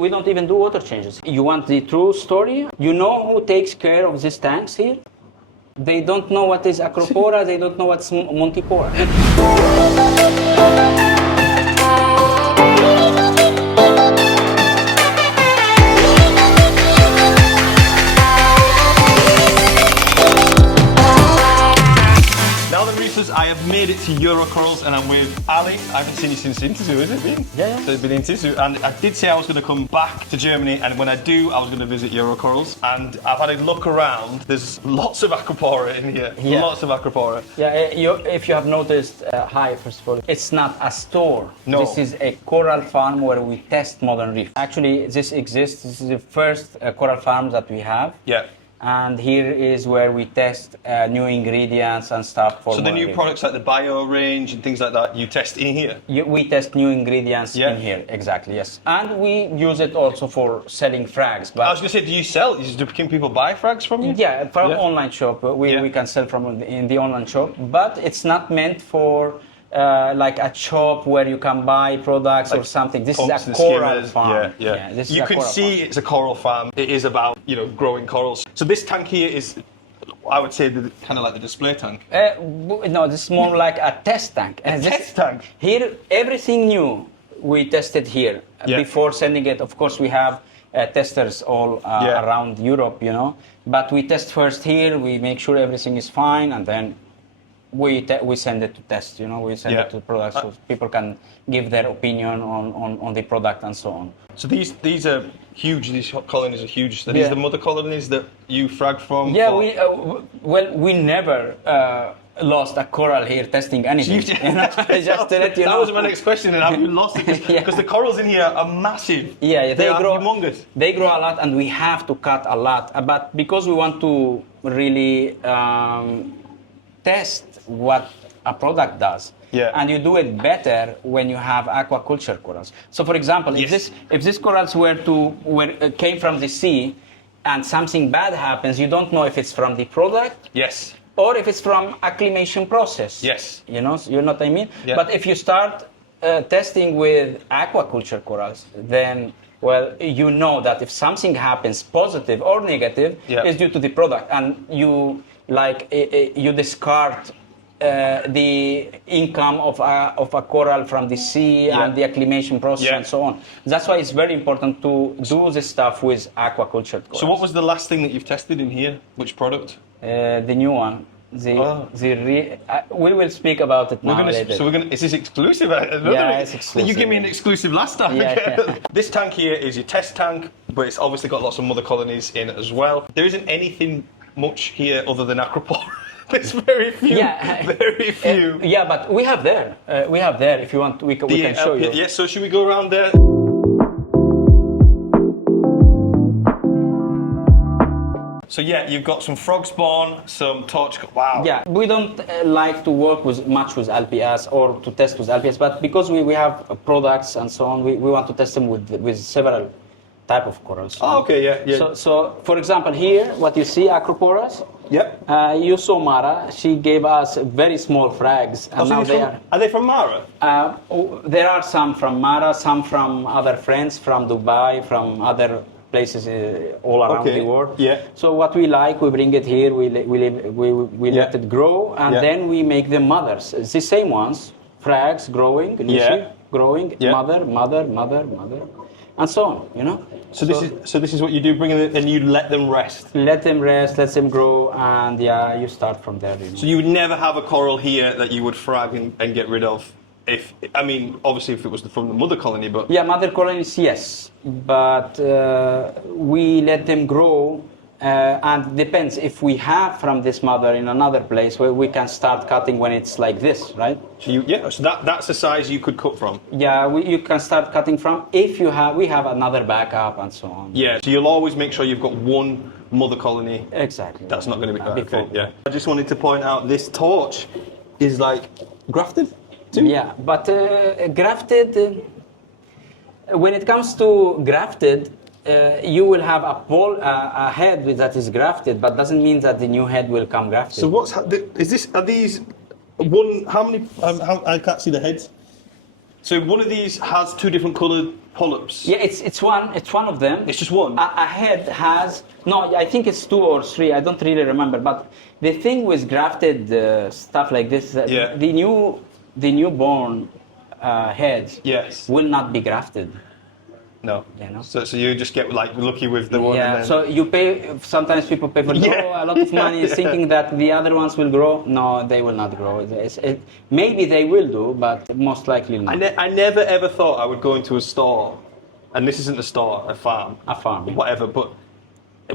We don't even do water changes. You want the true story? You know who takes care of these tanks here? They don't know what is Acropora, they don't know what's Montipora. I have made it to Eurocorals and I'm with Ali. I haven't seen you since the interview, has it been? Yeah. So it's been an interview, and I did say I was going to come back to Germany, and when I do, I was going to visit Eurocorals. And I've had a look around. There's lots of Acropora in here. Yeah. Lots of Acropora. Yeah, if you have noticed, hi, first of all, it's not a store. No. This is a coral farm where we test Modern Reef. Actually, this exists. This is the first coral farm that we have. Yeah. And here is where we test new ingredients and stuff for. So the new products like the bio range and things like that, you test in here? We test new ingredients in here, exactly, yes. And we use it also for selling frags. But I was going to say, do you sell? Can people buy frags from you? Yeah, from online shop. We can sell in the online shop, but it's not meant for like a shop where you can buy products like or something. This is a coral farm. Yeah. You can see it's a coral farm. It is about, growing corals. So this tank here is, I would say, kind of like the display tank. No, this is more like a test tank. Test tank? Here, everything new we tested here before sending it. Of course, we have testers all around Europe, But we test first here. We make sure everything is fine, and then we send it to test, we send it to products so people can give their opinion on the product and so on. So these are huge, these colonies are huge. So these are the mother colonies that you frag from? Yeah, we never lost a coral here testing anything. Just to let you know. That was my next question, and have you lost it? Because the corals in here are massive. Yeah, they grow humongous. They grow a lot, and we have to cut a lot. But because we want to really test what a product does. Yeah. And you do it better when you have aquaculture corals. So, for example, if these corals came from the sea, and something bad happens, you don't know if it's from the product. Yes. Or if it's from acclimation process. Yes. You know what I mean? Yeah. But if you start testing with aquaculture corals, then you know that if something happens, positive or negative, it's due to the product, and you discard the income of a coral from the sea and the acclimation process and so on. That's why it's very important to do this stuff with aquaculture corals. So what was the last thing that you've tested in here? Which product? The new one. We will speak about it now later. So is this exclusive? It's exclusive. You gave me an exclusive last time. Yeah. This tank here is your test tank, but it's obviously got lots of mother colonies in it as well. There isn't anything much here other than Acropora. There's very few. Very few. But we have there. If you want, we can show you. Yeah. So should we go around there? So you've got some frog spawn, some torch. Wow. Yeah, we don't like to work much with LPS or to test with LPS, but because we have products and so on, we want to test them with several type of corals. Oh, okay, yeah. So for example, here, what you see, Acroporas. Yep. You saw Mara. She gave us very small frags, and now are they from Mara? There are some from Mara, some from other friends from Dubai, from other places all around the world. Yeah. So what we like, we bring it here, we let it grow, and then we make them mothers. It's the same ones, frags growing, growing, mother, and so on. So this is what you do, bring them, and you let them rest. Let them rest, let them grow, and you start from there. So you would never have a coral here that you would frag and get rid of. Obviously, if it was from the mother colony, but mother colonies, yes, but we let them grow, and depends if we have from this mother in another place where we can start cutting when it's like this, right? So that's the size you could cut from. Yeah, you can start cutting from if we have another backup and so on. Yeah, so you'll always make sure you've got one mother colony. Exactly. That's not going to be before. Okay, yeah. I just wanted to point out this torch is like grafted. Yeah, but grafted, when it comes to grafted, you will have a head that is grafted, but doesn't mean that the new head will come grafted. So are these one, how many, I can't see the heads. So one of these has two different coloured polyps. Yeah, it's one of them. It's just one. A head has no. I think it's 2 or 3. I don't really remember. But the thing with grafted stuff like this, the newborn heads will not be grafted. No. You know? So you just get like lucky with the one. Yeah. And then... So you pay. Sometimes people pay for a lot of money, thinking that the other ones will grow. No, they will not grow. Maybe they will do, but most likely not. I never ever thought I would go into a store, and this isn't a store, a farm, whatever. But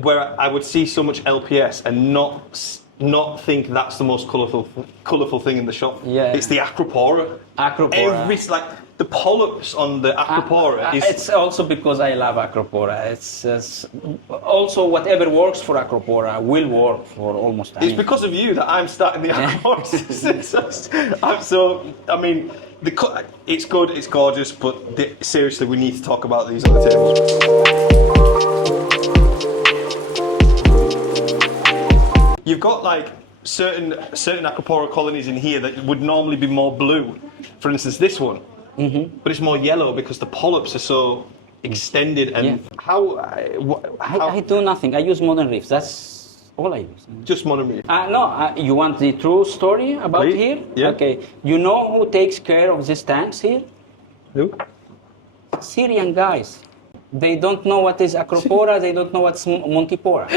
where I would see so much LPS and not think that's the most colourful thing in the shop. Yeah. It's the Acropora. Acropora. The polyps on the Acropora is... It's also because I love Acropora. It's also whatever works for Acropora will work for almost anything. It's because of you that I'm starting the Acropora. I mean, it's good, it's gorgeous, but seriously, we need to talk about these on the table. You've got like certain Acropora colonies in here that would normally be more blue. For instance, this one. Mm-hmm. But it's more yellow because the polyps are so extended. And I do nothing. I use Modern Reef. That's all I use. Just Modern Reef? No, you want the true story about here? Yeah. Okay. You know who takes care of these tanks here? Who? Syrian guys. They don't know what is Acropora. They don't know what's Montipora.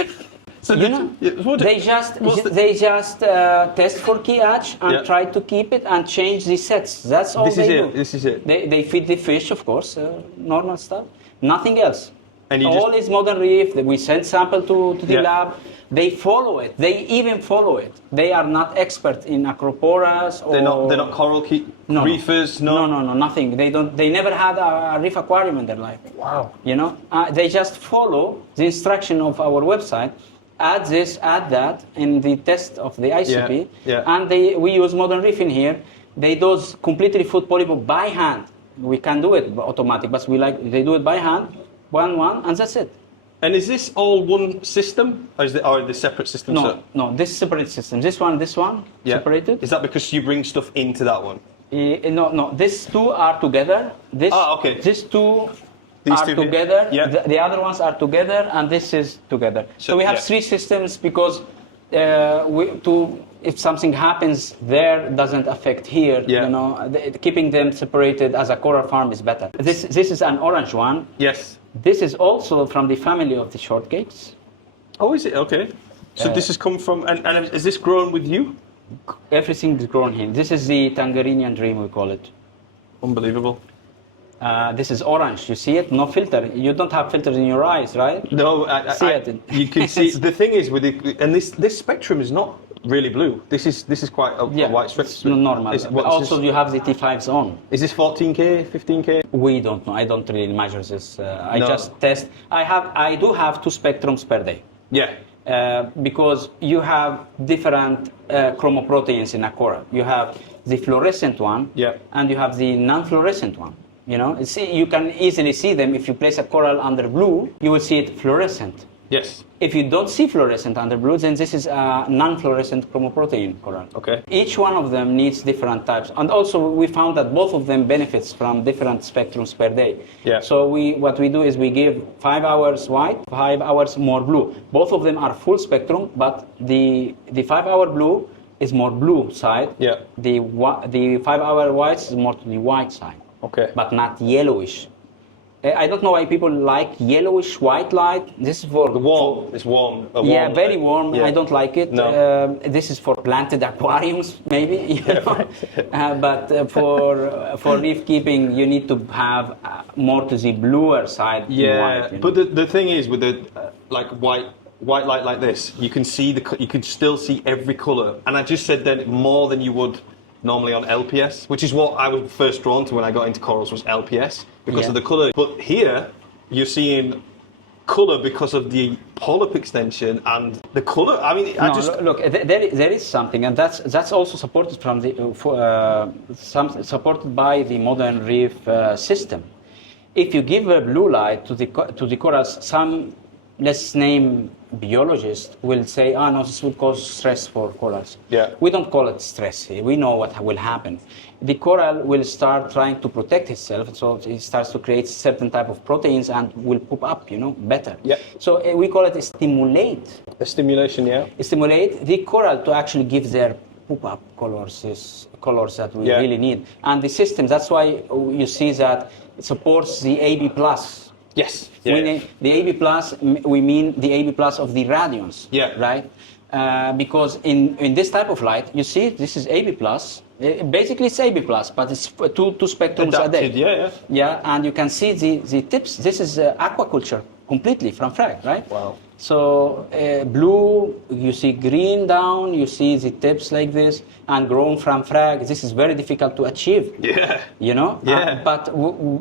So they just test for pH and try to keep it and change the sets. That's all they do. This is it. They feed the fish, of course, normal stuff. Nothing else. And all is Modern Reef. We send sample to the lab. They follow it. They even follow it. They are not expert in Acroporas or... They're not coral reefers. No, nothing. They never had a reef aquarium in their life. Wow. You know, they just follow the instruction of our website. Add this, add that in the test of the ICP, and we use Modern Reef in here. They do completely food polyp by hand. We can do it automatic, but they do it by hand, one, and that's it. And is this all one system, or are they separate systems? No, this is separate system. This one, separated. Is that because you bring stuff into that one? No. These two are together. Okay. These two are together. Yeah. The other ones are together, and this is together. So we have 3 systems because if something happens there, doesn't affect here. Yeah. You know, keeping them separated as a coral farm is better. This is an orange one. Yes. This is also from the family of the shortcakes. Oh, is it? Okay. So this has come from, and is this grown with you? Everything is grown here. This is the Tangerinian dream, we call it. Unbelievable. This is orange. You see it? No filter. You don't have filters in your eyes, right? No, you can see. The thing is with it, and this spectrum is not really blue. This is quite a white spectrum. It's normal. Also, you have the T5s on. Is this 14K, 15K? We don't know. I don't really measure this. I just test. I do have 2 spectrums per day. Yeah. Because you have different chromoproteins in a coral. You have the fluorescent one, and you have the non-fluorescent one. You know, you can easily see them. If you place a coral under blue, you will see it fluorescent. Yes. If you don't see fluorescent under blue, then this is a non-fluorescent chromoprotein coral. Okay. Each one of them needs different types. And also we found that both of them benefits from different spectrums per day. Yeah. So what we do is we give 5 hours white, 5 hours more blue. Both of them are full spectrum, but the 5-hour blue is more blue side. Yeah. The 5-hour white is more to the white side. Okay. But not yellowish. I don't know why people like yellowish white light. This is for warm. It's warm. Yeah, very warm. Yeah. I don't like it. No. This is for planted aquariums, maybe. You know? But for reef keeping, you need to have more to the bluer side. Yeah, white, but the thing is with the white light like this, you can still see every colour. And I just said then more than you would normally on LPS, which is what I was first drawn to when I got into corals, was LPS because of the colour. But here you're seeing colour because of the polyp extension and the colour. I mean, look, there is something, and that's also supported from supported by the Modern Reef system. If you give a blue light to the corals, some let's name biologists will say, oh no, this will cause stress for corals. Yeah. We don't call it stress here. We know what will happen. The coral will start trying to protect itself, so it starts to create certain type of proteins and will poop up, better. Yeah. So we call it a stimulate. A stimulation, yeah. Stimulate the coral to actually give their poop up colors that we really need. And the systems, that's why you see that it supports the AB+. Yes. The AB+, we mean the AB+ of the radions. Yeah. Right? Because in this type of light, you see, this is AB+. Basically, it's AB+, but it's two spectrums Adapted, a day. yeah. Yeah, and you can see the tips. This is aquaculture completely from frag, right? Wow. So blue, you see green down, you see the tips like this, and grown from frag. This is very difficult to achieve. Yeah. Yeah. But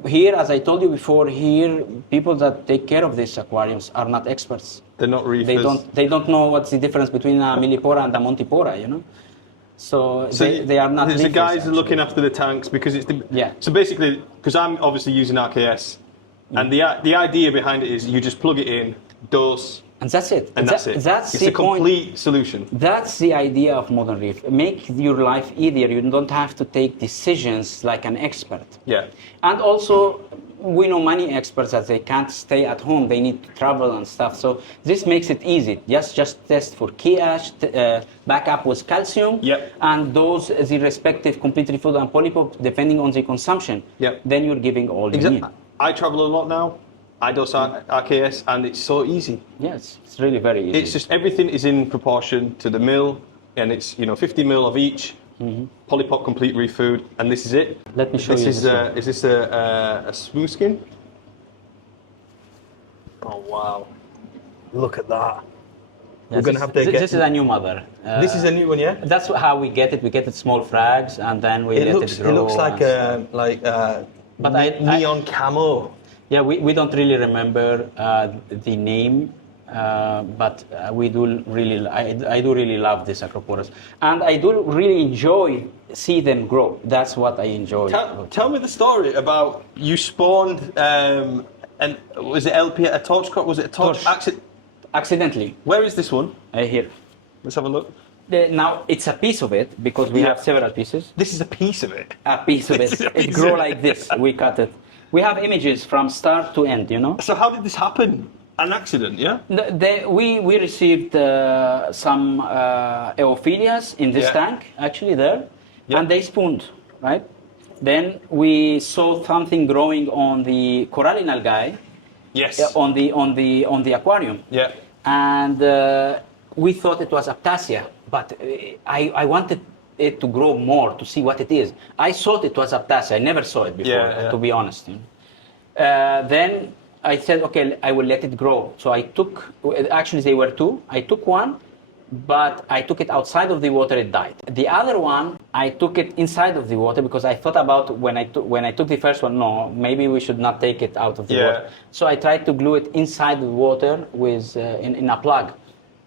here, as I told you before, here people that take care of these aquariums are not experts. They're not reefers. They don't know what's the difference between a millipora and a montipora. So they are not. There's the guys actually looking after the tanks because it's the. Yeah. So basically, because I'm obviously using RKS, and the idea behind it is you just plug it in, dose. And that's it. And that's it. It's a complete solution. That's the idea of Modern Reef. Make your life easier. You don't have to take decisions like an expert. Yeah. And also, we know many experts that they can't stay at home. They need to travel and stuff. So this makes it easy. Just test for key ash, backup with calcium, and those the respective complete refood and polypop depending on the consumption. Then you're giving all you need. I travel a lot now. I dose RKS, and it's so easy. Yes, it's really very easy. It's just everything is in proportion to the mil, and it's 50 mil of each. Polypop complete reef food, and this is it. Let me show you. Is this a smooth skin? Oh wow! Look at that. We're gonna have to get. This is a new mother. This is a new one, yeah. That's how we get it. We get it small frags, and then we let it grow. It looks like neon camo. Yeah, we don't really remember the name, but we do really. I do really love these Acroporas, and I do really enjoy see them grow. That's what I enjoy. Tell me the story about you spawned, and was it LP a torch crop? Was it a torch? Accidentally. Where is this one? Here. Let's have a look. Now it's a piece of it because we have several pieces. This is a piece of it. A piece of it. It grew like this. We cut it. We have images from start to end, So how did this happen? An accident, yeah? We received some eophilias in this tank, actually there, and they spawned, right? Then we saw something growing on the coralline algae. Yes. On the aquarium. Yeah. And we thought it was Aptasia, but I wanted it to grow more to see what it is. I thought it was Aptasia. I never saw it before, to be honest. Then I said, okay, I will let it grow. So I took, actually they were two. I took one, but I took it outside of the water, it died. The other one, I took it inside of the water because I thought about when I took the first one, no, maybe we should not take it out of the water. So I tried to glue it inside the water with in a plug.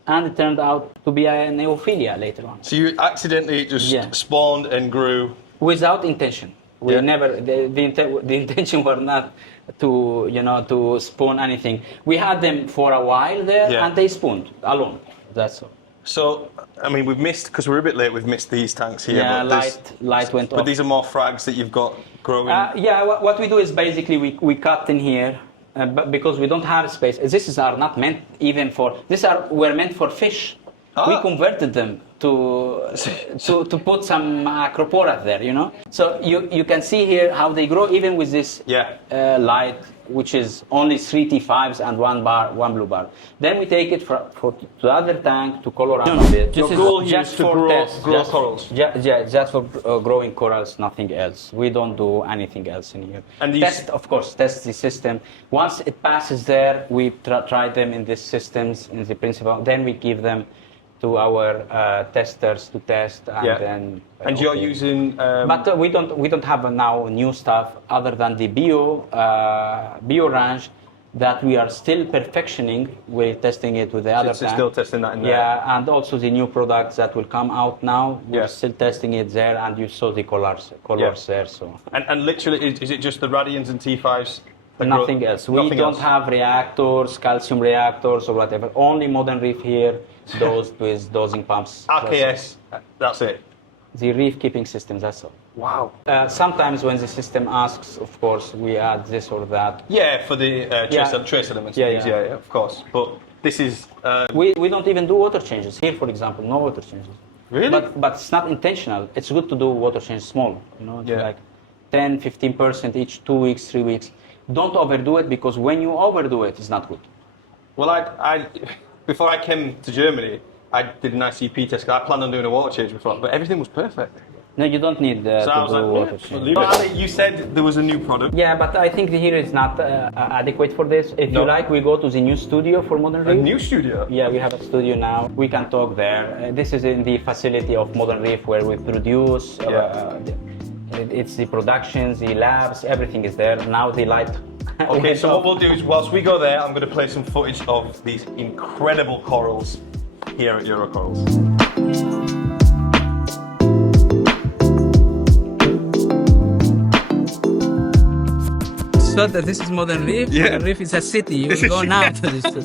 And it turned out to be a neophilia later on. So you accidentally just spawned and grew? Without intention. We never, the intention was not to spawn anything. We had them for a while there and they spawned alone. That's all. So, I mean, we've missed, because we're a bit late, we've missed these tanks here. Yeah, light went off. But these are more frags that you've got growing? What we do is basically we cut in here. But because we don't have space, these are not meant even for. Were meant for fish. We converted them to put some Acropora there, So you can see here how they grow even with this light, which is only 3 T5s and one blue bar. Then we take it to the other tank to color around a bit. Your goal here is to grow corals? Just for growing corals, nothing else. We don't do anything else in here. And test the system. Once it passes there, we try them in these systems, in the principle. Then we give them to our testers to test, and then. And you're using. But we don't have now new stuff other than the bio range that we are still perfectioning. We're testing it with the other tank. Still testing that in there. Yeah, and also the new products that will come out now. We're still testing it there, and you saw the colors there. So. And literally, is it just the Radians and T5s Nothing else. We Nothing don't else. have reactors, calcium reactors or whatever. Only Modern Reef here, dosed with dosing pumps. RKS, that's it. The reef keeping systems, that's all. Wow. Sometimes when the system asks, of course, we add this or that. Yeah, for the trace elements. Yeah, of course. But this is... We don't even do water changes. Here, for example, no water changes. Really? But it's not intentional. It's good to do water change small, you know, it's like 10, 15% each 2 weeks, 3 weeks. Don't overdo it, because when you overdo it, it's not good. Well, I before I came to Germany, I did an ICP test. I planned on doing a water change before, but everything was perfect. No, you don't need to do water change. But you said there was a new product. Yeah, but I think here is not adequate for this. If you like, we go to the new studio for Modern Reef. A new studio? Yeah, we have a studio now. We can talk there. This is in the facility of Modern Reef where we produce. It's the productions, the labs, everything is there. Now the light. Okay, so what we'll do is, whilst we go there, I'm going to play some footage of these incredible corals here at Eurocorals. So that this is Modern Reef. Yeah. Modern Reef is a city. You will go now to this city.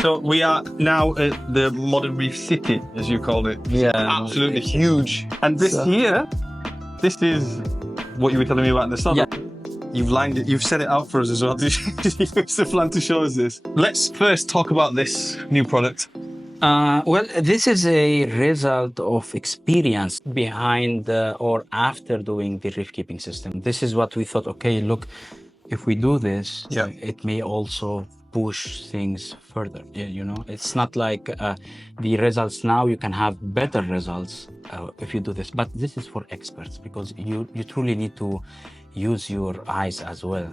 So we are now at the Modern Reef City, as you called it. Yeah. Absolutely huge. And this here, this is what you were telling me about in the start. Yeah. You've lined it, you've set it out for us as well. Did you use the plan to show us this? Let's first talk about this new product. Well, this is a result of experience behind or after doing the reef keeping system. This is what we thought, okay, look, if we do this, it may also push things further. You know, it's not like the results now, you can have better results if you do this, but this is for experts, because you truly need to use your eyes as well.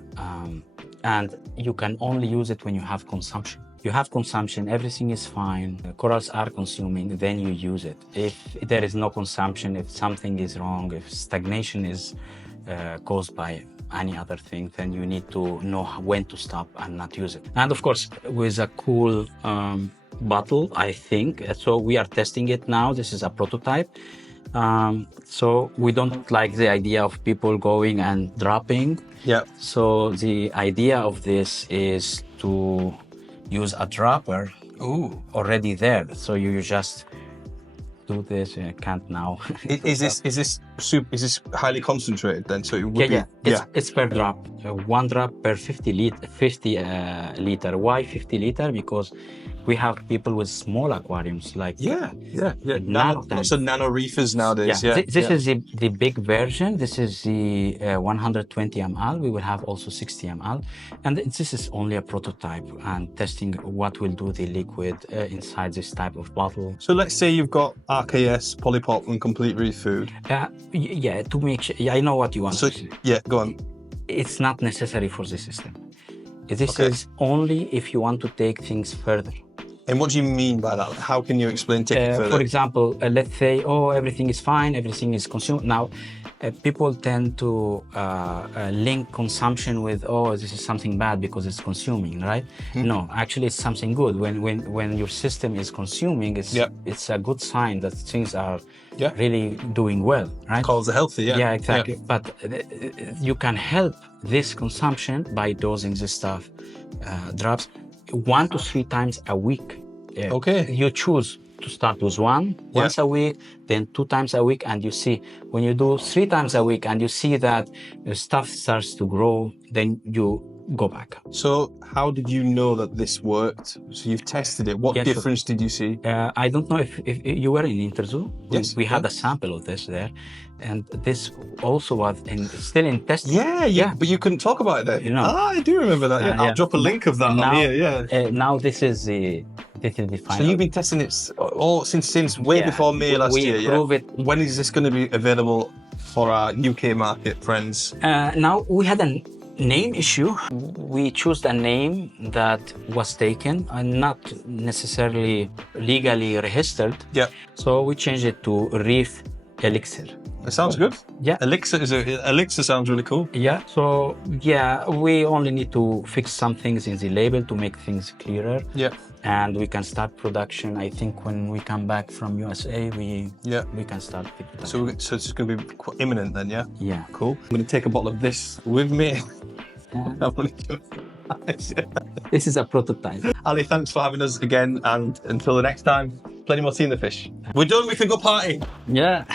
And you can only use it when you have consumption. You have consumption, everything is fine, corals are consuming, then you use it. If there is no consumption, if something is wrong, if stagnation is caused by any other thing, then you need to know when to stop and not use it. And of course, with a cool bottle, I think. So we are testing it now. This is a prototype. So we don't like the idea of people going and dropping. Yeah. So the idea of this is to use a dropper already there. So you just do this. I can't now. Is this highly concentrated then? So it would It's per drop. 1 drop per 50 liter. Why 50 liter? Because we have people with small aquariums like lots of nano reefers nowadays. This is the big version. This is the 120 ml. We will have also 60 ml, and this is only a prototype and testing what will do the liquid inside this type of bottle. So let's say you've got RKS, polypop, and complete reef food. To make sure. I know what you want. So go on. It's not necessary for the system. This is only if you want to take things further. And what do you mean by that? How can you explain taking it further? For example, let's say, everything is fine, everything is consumed. Now, people tend to link consumption with, this is something bad because it's consuming, right? No, actually, it's something good. When your system is consuming, it's a good sign that things are really doing well, right? Corals are healthy, Yeah, exactly. But you can help this consumption by dosing this stuff, drops 1 to 3 times a week. Okay. You choose to start with once a week, then 2 times a week, and you see when you do 3 times a week and you see that the stuff starts to grow, then you go back. So how did you know that this worked? So you've tested it. What difference did you see? I don't know if you were in Interzoo. Yes. We had a sample of this there. And this also was still in testing. Yeah, but you couldn't talk about it then. You know. I do remember that. I'll drop a link of that on here. Now this is the final. So you've been testing it since way before May last year. We approve it. When is this going to be available for our UK market friends? Now we had a name issue. We chose a name that was taken and not necessarily legally registered. Yeah. So we changed it to Reef Elixir. It sounds good. Yeah. Elixir sounds really cool. Yeah, so yeah, we only need to fix some things in the label to make things clearer. Yeah. And we can start production. I think when we come back from USA, we can start the production. So it's going to be quite imminent then, yeah? Yeah. Cool. I'm going to take a bottle of this with me. This is a prototype. Ali, thanks for having us again, and until the next time, plenty more tea in the fish. We're done, we can go party. Yeah.